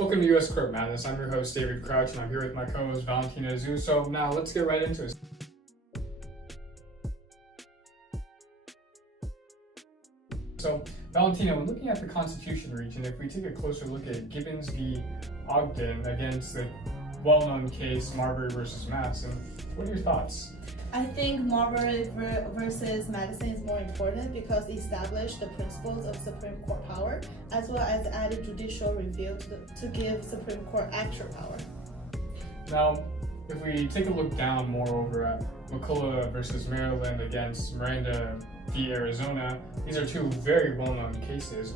Welcome to US Court Madness. I'm your host, David Crouch, and I'm here with my co-host, Valentina. So now let's get right into it. So, Valentina, when looking at the Constitution region, if we take a closer look at Gibbons v. Ogden against the well-known case Marbury versus Madison, what are your thoughts? I think Marbury versus Madison is more important because it established the principles of Supreme Court power, as well as added judicial review to give Supreme Court actual power. Now, if we take a look down more over at McCullough versus Maryland against Miranda v. Arizona, these are two very well-known cases.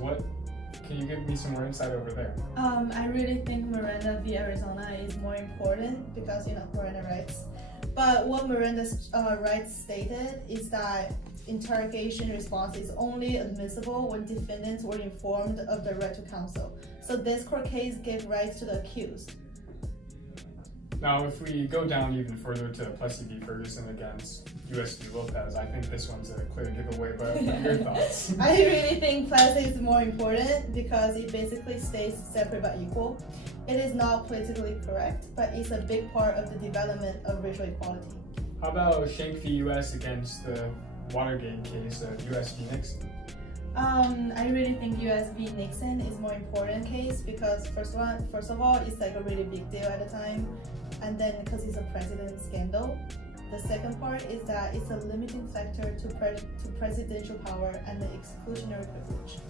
Can you give me some more insight over there? I really think Miranda v. Arizona is more important because, Miranda rights. But what Miranda's rights stated is that interrogation response is only admissible when defendants were informed of the right to counsel. So this court case gave rights to the accused. Now, if we go down even further to Plessy v. Ferguson against U.S. v. Lopez, I think this one's a clear giveaway, but your thoughts? I really think Plessy is more important because it basically states separate but equal. It is not politically correct, but it's a big part of the development of racial equality. How about Schenck v. U.S. against the Watergate case of U.S. v. Nixon? I really think U.S. v. Nixon is more important case because first of all, it's like a really big deal at the time, and then because it's a president scandal. The second part is that it's a limiting factor to presidential power and the exclusionary privilege.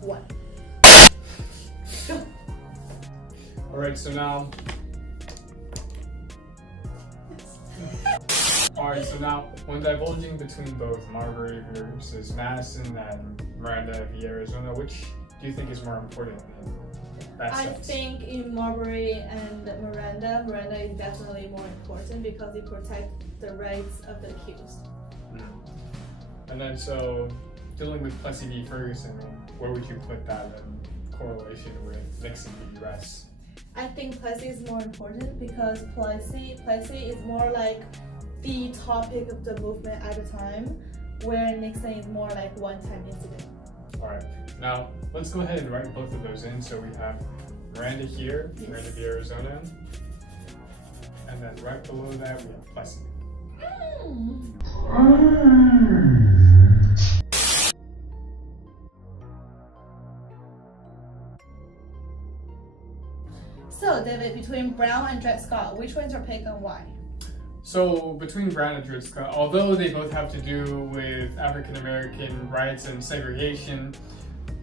One. Alright, so now... Alright, so now, when divulging between both Marbury versus Madison and Miranda v. Arizona, which do you think is more important in that sense? I think in Marbury and Miranda is definitely more important because it protects the rights of the accused. And then, so, dealing with Plessy v. Ferguson, where would you put that in correlation with Nixon v. U.S.? I think Plessy is more important because Plessy is more like the topic of the movement at the time, where Nixon is more like one-time incident. Alright, now let's go ahead and write both of those in. So we have Miranda here, yes. Miranda v. Arizona, and then right below that we have Plessy. So David, between Brown and Dred Scott, which one's your pick and why? So between Brown and Dred Scott, although they both have to do with African American rights and segregation,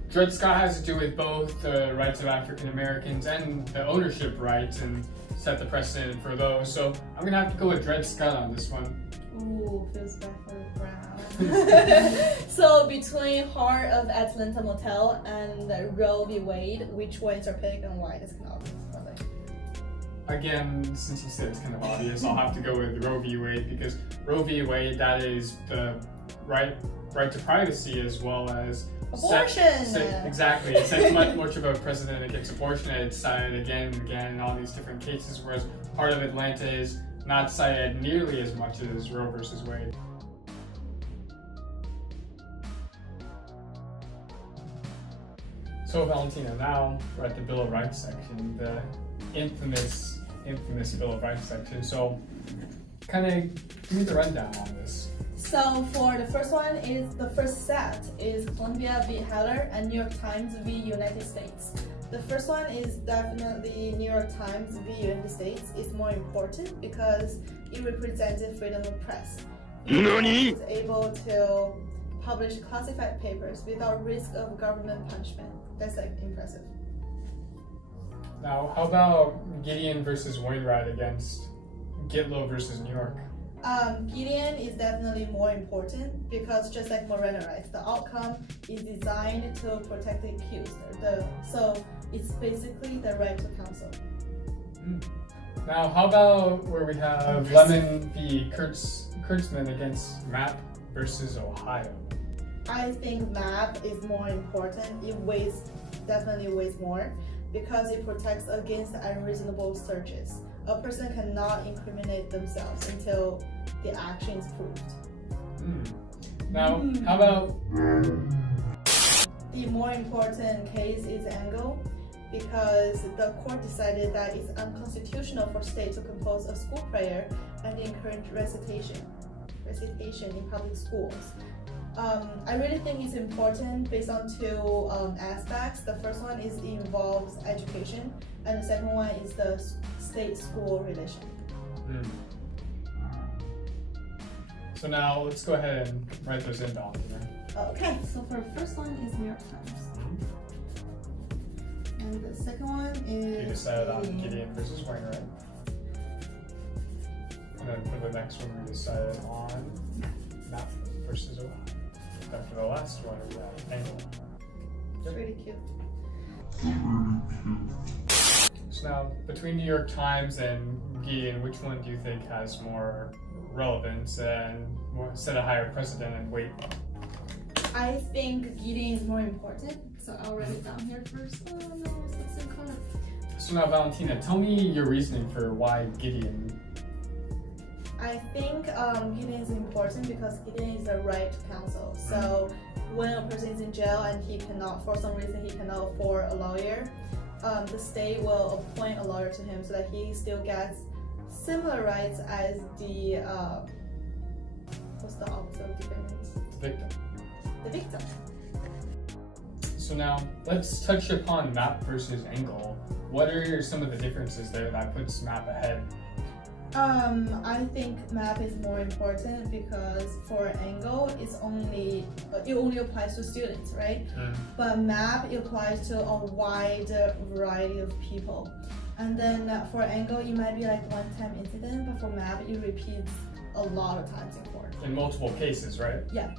Dred Scott has to do with both the rights of African Americans and the ownership rights and set the precedent for those. So I'm gonna have to go with Dred Scott on this one. Ooh, feels bad for Brown. So between Heart of Atlanta Motel and Roe v. Wade, which one's your pick and why? That's kind of obvious. Again, since you said it's kind of obvious, I'll have to go with Roe v. Wade because Roe v. Wade, that is the right to privacy as well as abortion. Exactly. It sets much of a precedent against abortion, and it's cited again and again in all these different cases, whereas Heart of Atlanta is not cited nearly as much as Roe versus Wade. So Valentina, now we're at the Bill of Rights section, the infamous Bill of Rights section. So kind of give me the rundown on this. So for the first one, the first set is Columbia v. Heller and New York Times v. United States. The first one is definitely New York Times v. United States. It's more important because it represented freedom of press. It was able to publish classified papers without risk of government punishment. That's impressive. Now, how about Gideon versus Wainwright against Gitlow versus New York? Gideon is definitely more important because just like Miranda rights, the outcome is designed to protect the accused. So it's basically the right to counsel. Now, how about where we have Lemon v. Kurtzman against Mapp versus Ohio? I think Mapp is more important. It definitely weighs more because it protects against unreasonable searches. A person cannot incriminate themselves until the action is proved. Now, how about the more important case is Angle, because the court decided that it's unconstitutional for state to compose a school prayer and encourage recitation in public schools. I really think it's important based on two aspects. The first one is it involves education, and the second one is the state-school relation. So now let's go ahead and write those in, Valentina. Okay, so for the first one is New York Times. And the second one is... You decided on Gideon versus Wainwright. And then for the next one, we decided on Map versus Ohio. Then for the last one, we got Angle. It's really cute. So now, between New York Times and Gideon, which one do you think has more relevance and set a higher precedent and weight? I think Gideon is more important, so I'll write it down here first. Oh no, it's the same color. So now, Valentina, tell me your reasoning for why Gideon. I think Gideon is important because Gideon is the right counsel. So when a person is in jail and he cannot, for some reason, he cannot afford a lawyer, the state will appoint a lawyer to him so that he still gets similar rights as the what's the opposite of defendants? The victim. The victim. So now, let's touch upon Map versus Angle. What are some of the differences there that puts Map ahead? I think Map is more important because for Angle, it only applies to students, right? But Map, it applies to a wide variety of people. And then for Angle, it might be like one-time incident, but for Map, it repeats a lot of times in court. In multiple cases, right? Yeah.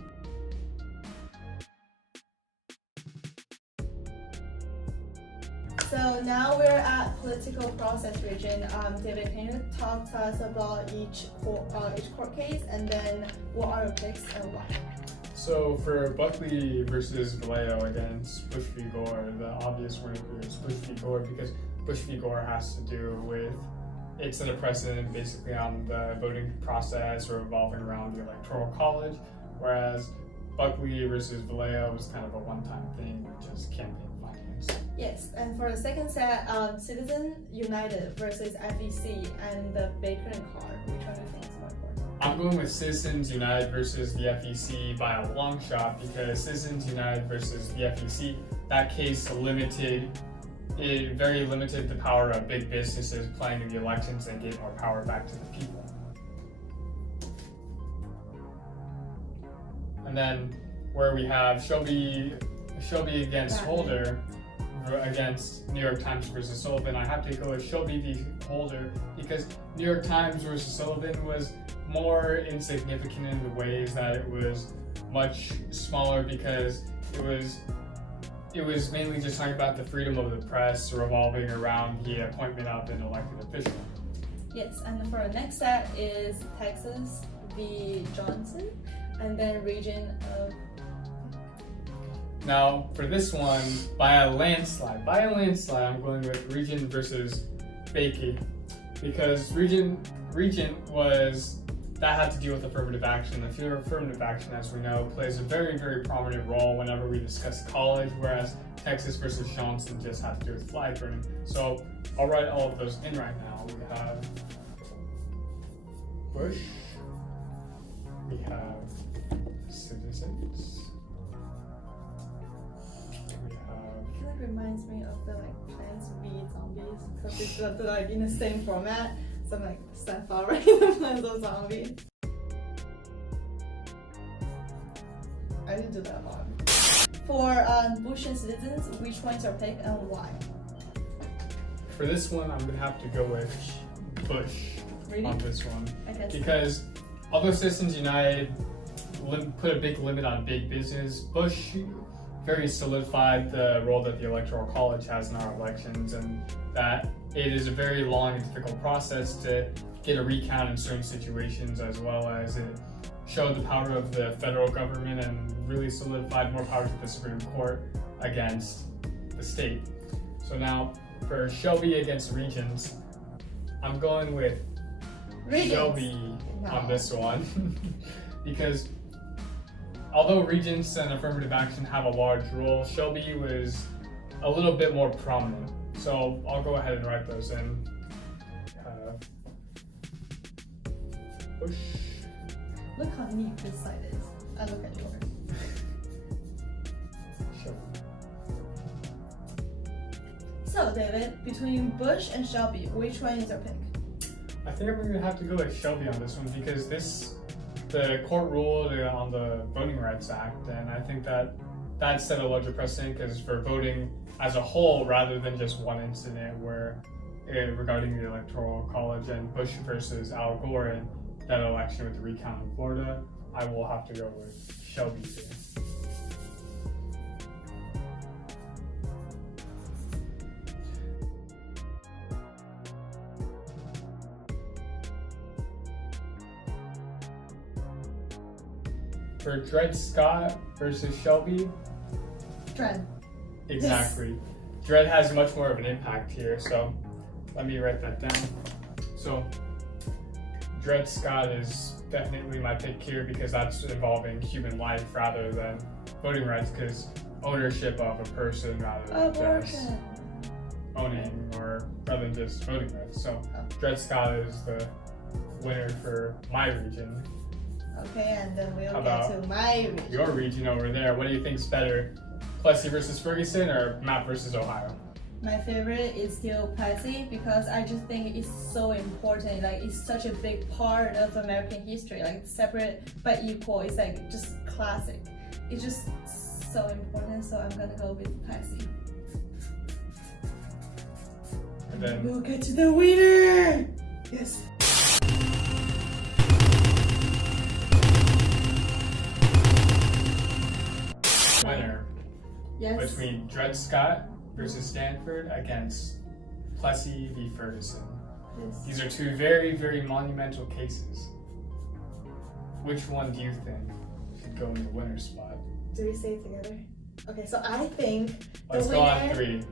So now we're at political process region. David, can you talk to us about each court case and then what are your picks and why? So for Buckley versus Vallejo against Bush v. Gore, the obvious winner here is Bush v. Gore because Bush v. Gore has to do with it set a precedent basically on the voting process revolving around the Electoral College, whereas Buckley versus Vallejo was kind of a one-time thing with just campaign finance. Yes, and for the second set, Citizen United versus FEC and the Baker and Carr. Which one do you think is more important? I'm going with Citizens United versus the FEC by a long shot because Citizens United versus the FEC, that case very limited the power of big businesses playing in the elections and gave more power back to the people. And then where we have Shelby against Holder against New York Times versus Sullivan, I have to go with Shelby v. Holder because New York Times versus Sullivan was more insignificant in the ways that it was much smaller because it was mainly just talking about the freedom of the press revolving around the appointment of an elected official. Yes, and for the next set is Texas v. Johnson and then region of... Now, for this one, by a landslide, I'm going with Regent versus Bakey because Regent that had to deal with affirmative action. Affirmative action, as we know, plays a very, very prominent role whenever we discuss college, whereas Texas versus Johnson just had to do with flag burning. So I'll write all of those in right now. We have Bush, we have Citizens. I feel like it reminds me of the Plants v Zombies because it's in the same format. So I'm step forward in the Plants of Zombies. I didn't do that one. For Bush and Citizens, which one's your pick and why? For this one, I'm gonna have to go with Bush on this one because although Citizens United put a big limit on big business, Bush very solidified the role that the Electoral College has in our elections and that it is a very long and difficult process to get a recount in certain situations, as well as it showed the power of the federal government and really solidified more power to the Supreme Court against the state. So now for Shelby against Regents, I'm going with Regents. Shelby on this one because although Regents and affirmative action have a large role, Shelby was a little bit more prominent. So I'll go ahead and write those in. Push. Look how neat this side is. I look at yours. So, David, between Bush and Shelby, which one is your pick? I think I'm going to have to go with Shelby on this one because the court ruled on the Voting Rights Act, and I think that set a larger precedent because for voting as a whole rather than just one incident where regarding the Electoral College and Bush versus Al Gore and that election with the recount in Florida, I will have to go with Shelby here. For Dred Scott versus Shelby. Dred. Exactly. Dred has much more of an impact here, so let me write that down. So Dred Scott is definitely my pick here because that's involving human life rather than voting rights, because ownership of a person rather than just owning or rather than just voting rights. So Dred Scott is the winner for my region. Okay, and then we'll How get about to my region. Your region over there, what do you think's better? Plessy versus Ferguson or Mapp versus Ohio? My favorite is still Plessy because I just think it's so important. Like, it's such a big part of American history. Like, separate but equal. It's like just classic. It's just so important. So I'm gonna go with Plessy. And then we'll get to the winner. Yes. Winner. Yes. Between Dred Scott versus Stanford against Plessy v. Ferguson. Yes. These are two very, very monumental cases. Which one do you think should go in the winner's spot? Do we say it together? Okay, so I think Let's go on 3. 2,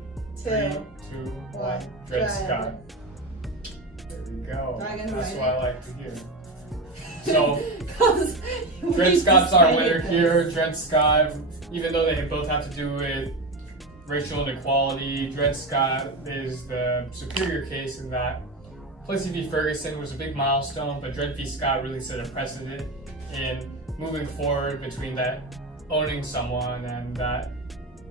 3, 2, 1. Dred Scott. There we go. That's what I like to hear. So, Dred Scott's our winner here. Dred Scott, even though they both have to do with racial inequality, Dred Scott is the superior case in that Plessy v. Ferguson was a big milestone, but Dred v. Scott really set a precedent in moving forward between that owning someone, and that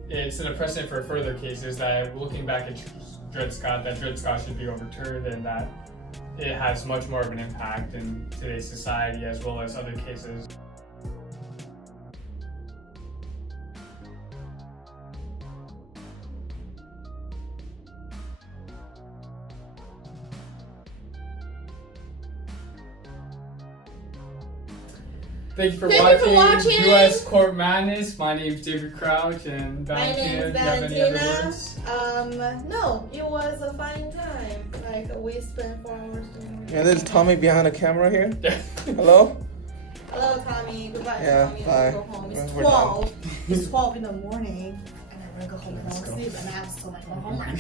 it set a precedent for further cases that looking back at Dred Scott, that Dred Scott should be overturned and that it has much more of an impact in today's society as well as other cases. Thank you for watching U.S. Court Madness. My name is David Crouch and Valentina. My name is Valentina. No, it was a fine time. Like, we spent 4 hours doing it. Yeah, there's Tommy behind the camera here. Hello? Hello, Tommy. Goodbye, Yeah, Tommy. bye. Go home. It's We're 12. It's 12 in the morning. And I'm gonna go home and fall asleep, and I have so much more homework.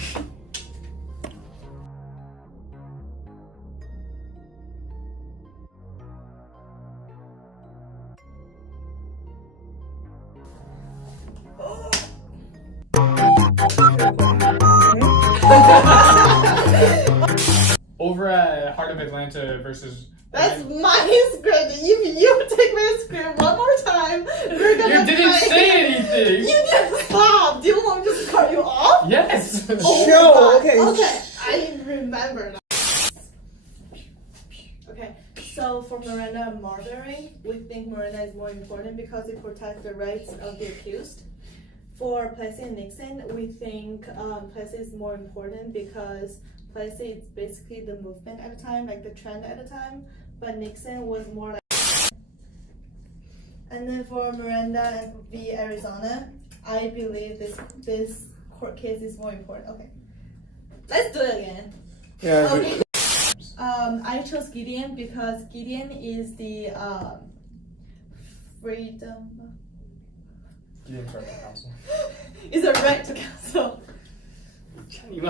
Over at Heart of Atlanta versus... That's my script. You take my script one more time. We're gonna You didn't say anything! You didn't stop. Do you want me to just cut you off? Yes! Oh, Show, okay. Okay, I remember now. Okay, so for Miranda murdering, we think Miranda is more important because it protects the rights of the accused. For Plessy and Nixon, we think Plessy is more important because Plessy is basically the movement at the time, like the trend at the time, but Nixon was more like. And then for Miranda v. Arizona, I believe this court case is more important. Okay, let's do it again. Yeah. Okay. I chose Gideon because Gideon is the freedom. Gideon's right to counsel. Is a right to counsel. You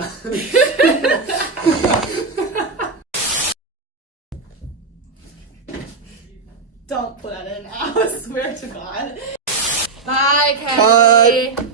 Don't put that in. I swear to God. Bye, Kelly. Cut.